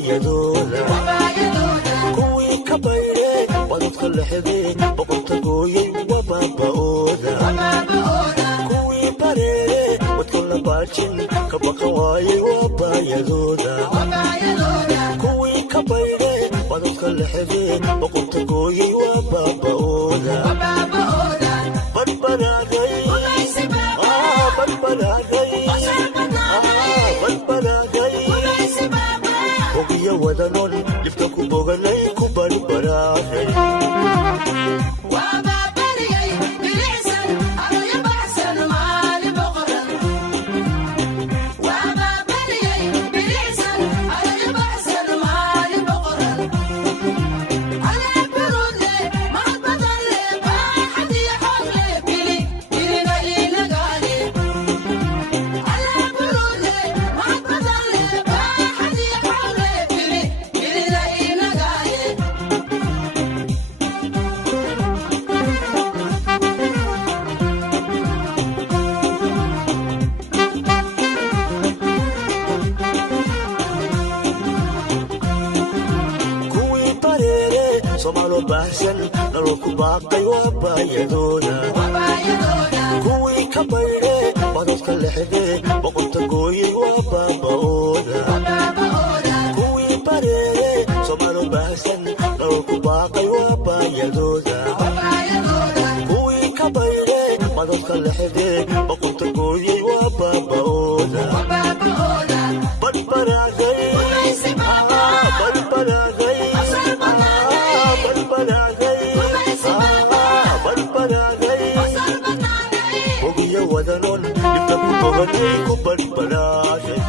wabayadooda kuwii ka baydheen wadadka lexdeen boqorta gooyey wabaaba'ooda kuwii bareereen wadka la baajin ka baqan waayey wabayadooda kuwii ka baydheen wadadka lexdeen boqorta gooyey wabaaba'ooda badbadaaday ogiyo wadanon dhibta ku boganay ku barbaraaday Somalo bahsan nalo ku baaqay wabayadooda kuwii ka baydheen wadadka lexdeen boqorta gooyey wabaaba'ooda kuwii bareereen somalo bahsan nalo ku baaqay wabayadooda kuwii ka baydheen wadadka lexdeen boqorta gooyey wabaaba'ooda badbaraaday ogiyo wadanon dhibta ku boganay ku badbadaaday